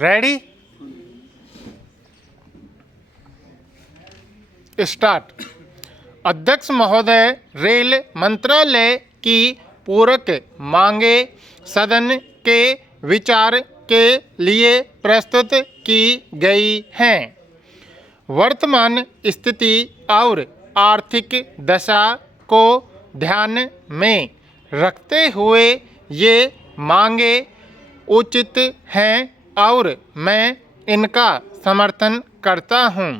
Ready start. अध्यक्ष महोदय, rail मंत्रालय की पूरक मांगे सदन के विचार के लिए प्रस्तुत की गई हैं। वर्तमान स्थिति और आर्थिक दशा को ध्यान में रखते हुए ये मांगे उचित हैं और मैं इनका समर्थन करता हूँ।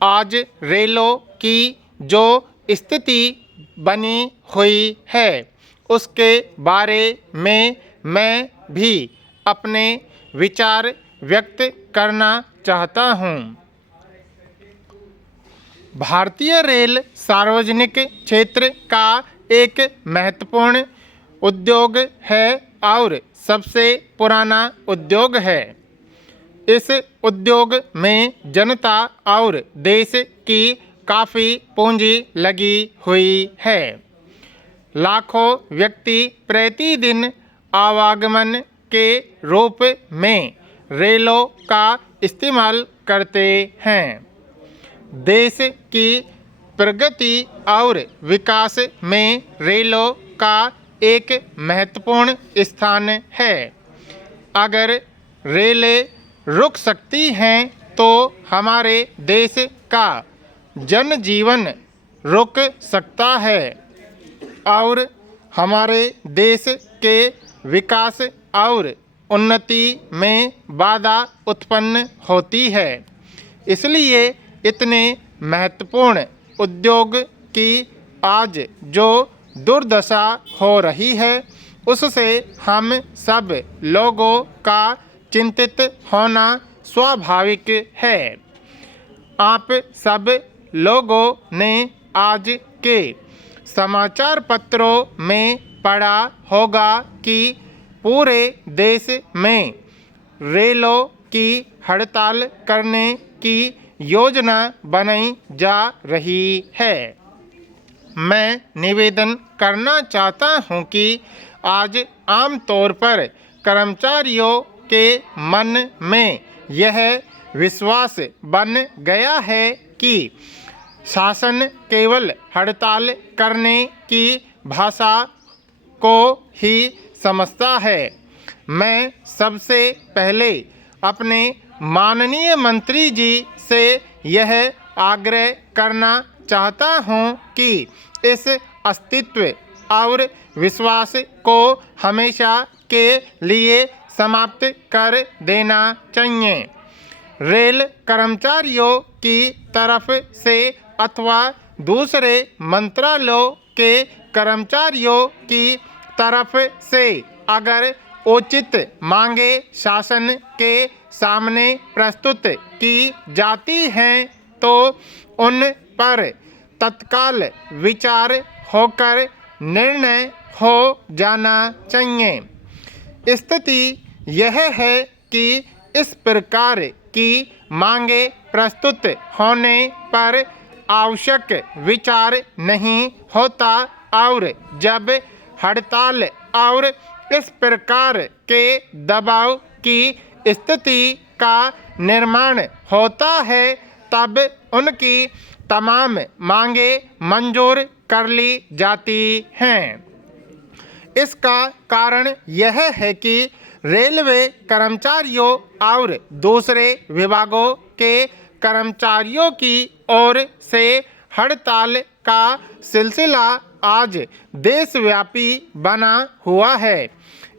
आज रेलों की जो स्थिति बनी हुई है उसके बारे में मैं भी अपने विचार व्यक्त करना चाहता हूँ। भारतीय रेल सार्वजनिक क्षेत्र का एक महत्वपूर्ण उद्योग है और सबसे पुराना उद्योग है। इस उद्योग में जनता और देश की काफ़ी पूंजी लगी हुई है। लाखों व्यक्ति प्रतिदिन आवागमन के रूप में रेलों का इस्तेमाल करते हैं। देश की प्रगति और विकास में रेलों का एक महत्वपूर्ण स्थान है। अगर रेलें रुक सकती हैं तो हमारे देश का जनजीवन रुक सकता है और हमारे देश के विकास और उन्नति में बाधा उत्पन्न होती है। इसलिए इतने महत्वपूर्ण उद्योग की आज जो दुर्दशा हो रही है उससे हम सब लोगों का चिंतित होना स्वाभाविक है। आप सब लोगों ने आज के समाचार पत्रों में पढ़ा होगा कि पूरे देश में रेलों की हड़ताल करने की योजना बनाई जा रही है। मैं निवेदन करना चाहता हूं कि आज आम तौर पर कर्मचारियों के मन में यह विश्वास बन गया है कि शासन केवल हड़ताल करने की भाषा को ही समझता है। मैं सबसे पहले अपने माननीय मंत्री जी से यह आग्रह करना चाहता हूं कि इस अस्तित्व और विश्वास को हमेशा के लिए समाप्त कर देना चाहिए। रेल कर्मचारियों की तरफ से अथवा दूसरे मंत्रालयों के कर्मचारियों की तरफ से अगर उचित मांगे शासन के सामने प्रस्तुत की जाती हैं तो उन पर तत्काल विचार होकर निर्णय हो जाना चाहिए। स्थिति यह है कि इस प्रकार की मांगे प्रस्तुत होने पर आवश्यक विचार नहीं होता और जब हड़ताल और इस प्रकार के दबाव की स्थिति का निर्माण होता है तब उनकी तमाम मांगे मंजूर कर ली जाती हैं। इसका कारण यह है कि रेलवे कर्मचारियों और दूसरे विभागों के कर्मचारियों की ओर से हड़ताल का सिलसिला आज देशव्यापी बना हुआ है।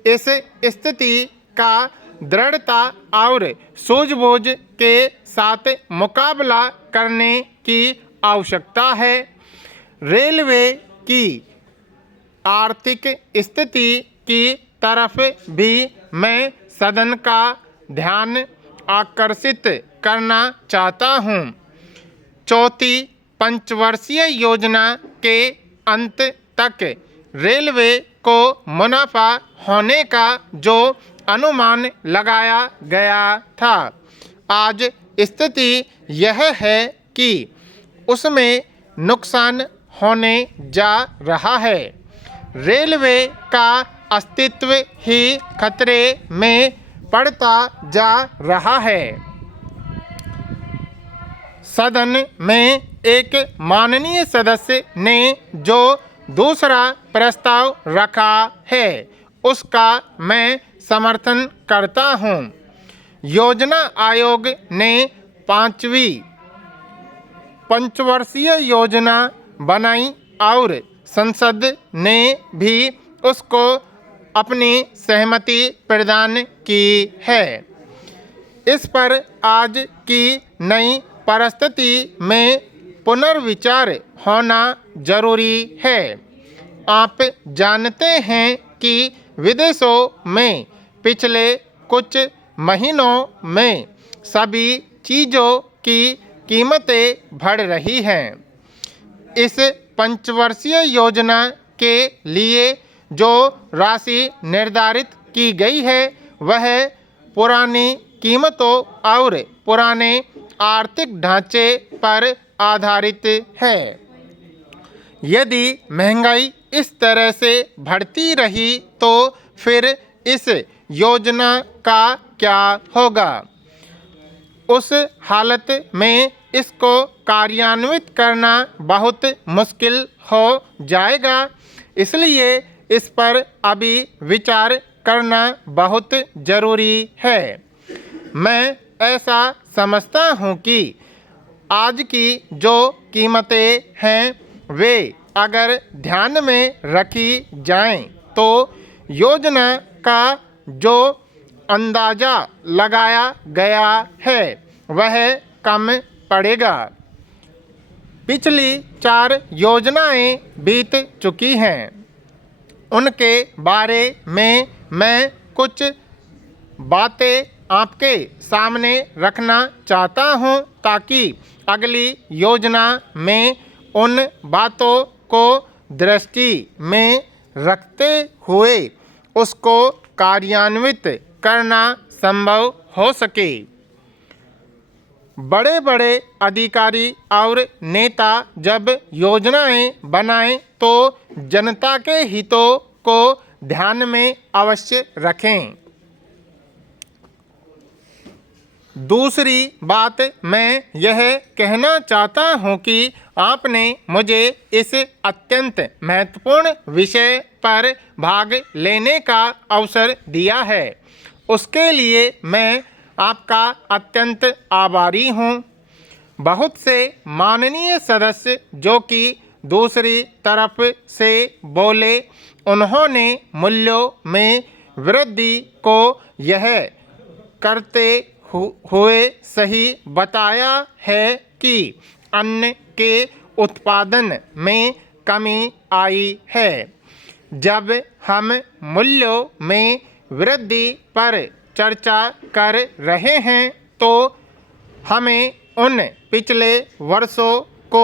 इस स्थिति का दृढ़ता और सूझबूझ के साथ मुकाबला करने की आवश्यकता है। रेलवे की आर्थिक स्थिति की तरफ भी मैं सदन का ध्यान आकर्षित करना चाहता हूँ। चौथी पंचवर्षीय योजना के अंत तक रेलवे को मुनाफा होने का जो अनुमान लगाया गया था, आज स्थिति यह है कि उसमें नुकसान होने जा रहा है। रेलवे का अस्तित्व ही खतरे में पड़ता जा रहा है। सदन में एक माननीय सदस्य ने जो दूसरा प्रस्ताव रखा है उसका मैं समर्थन करता हूँ। योजना आयोग ने 5वीं पंचवर्षीय योजना बनाई और संसद ने भी उसको अपनी सहमति प्रदान की है। इस पर आज की नई परिस्थिति में पुनर्विचार होना जरूरी है। आप जानते हैं कि विदेशों में पिछले कुछ महीनों में सभी चीज़ों की कीमतें बढ़ रही हैं। इस पंचवर्षीय योजना के लिए जो राशि निर्धारित की गई है वह पुरानी कीमतों और पुराने आर्थिक ढांचे पर आधारित है। यदि महंगाई इस तरह से बढ़ती रही तो फिर इस योजना का क्या होगा? उस हालत में इसको कार्यान्वित करना बहुत मुश्किल हो जाएगा। इसलिए इस पर अभी विचार करना बहुत ज़रूरी है। मैं ऐसा समझता हूँ कि आज की जो कीमतें हैं वे अगर ध्यान में रखी जाएं तो योजना का जो अंदाज़ा लगाया गया है वह कम पड़ेगा। पिछली 4 योजनाएं बीत चुकी हैं। उनके बारे में मैं कुछ बातें आपके सामने रखना चाहता हूं ताकि अगली योजना में उन बातों को दृष्टि में रखते हुए उसको कार्यान्वित करना संभव हो सके। बड़े बड़े अधिकारी और नेता जब योजनाएं बनाएं तो जनता के हितों को ध्यान में अवश्य रखें। दूसरी बात मैं यह कहना चाहता हूं कि आपने मुझे इस अत्यंत महत्वपूर्ण विषय पर भाग लेने का अवसर दिया है। उसके लिए मैं आपका अत्यंत आभारी हूं। बहुत से माननीय सदस्य जो कि दूसरी तरफ से बोले, उन्होंने मूल्यों में वृद्धि को यह करते हुए सही बताया है कि अन्न के उत्पादन में कमी आई है। जब हम मूल्यों में वृद्धि पर चर्चा कर रहे हैं तो हमें उन पिछले वर्षों को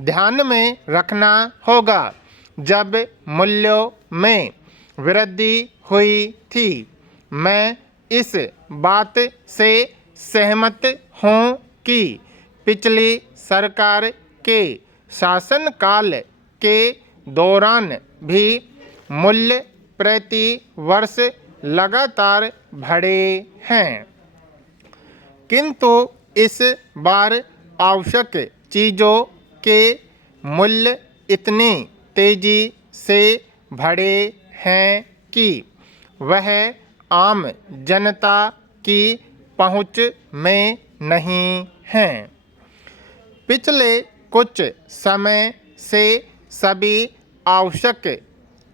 ध्यान में रखना होगा जब मूल्यों में वृद्धि हुई थी। मैं इस बात से सहमत हूँ कि पिछली सरकार के शासनकाल के दौरान भी मूल्य प्रति वर्ष लगातार बढ़े हैं, किंतु इस बार आवश्यक चीज़ों के मूल्य इतनी तेज़ी से बढ़े हैं कि वह आम जनता की पहुंच में नहीं हैं। पिछले कुछ समय से सभी आवश्यक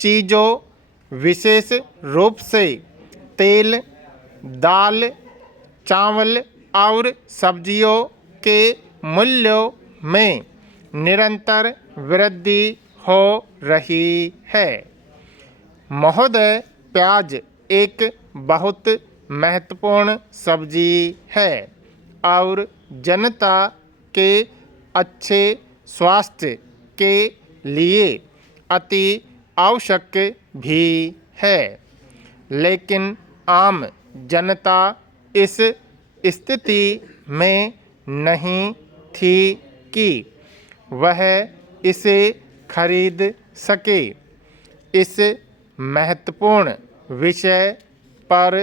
चीज़ों विशेष रूप से तेल, दाल, चावल और सब्जियों के मूल्यों में निरंतर वृद्धि हो रही है। महोदय, प्याज एक बहुत महत्वपूर्ण सब्जी है और जनता के अच्छे स्वास्थ्य के लिए अति आवश्यक भी है, लेकिन आम जनता इस स्थिति में नहीं थी कि वह इसे खरीद सके। इस महत्वपूर्ण विषय पर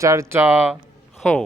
चर्चा हो।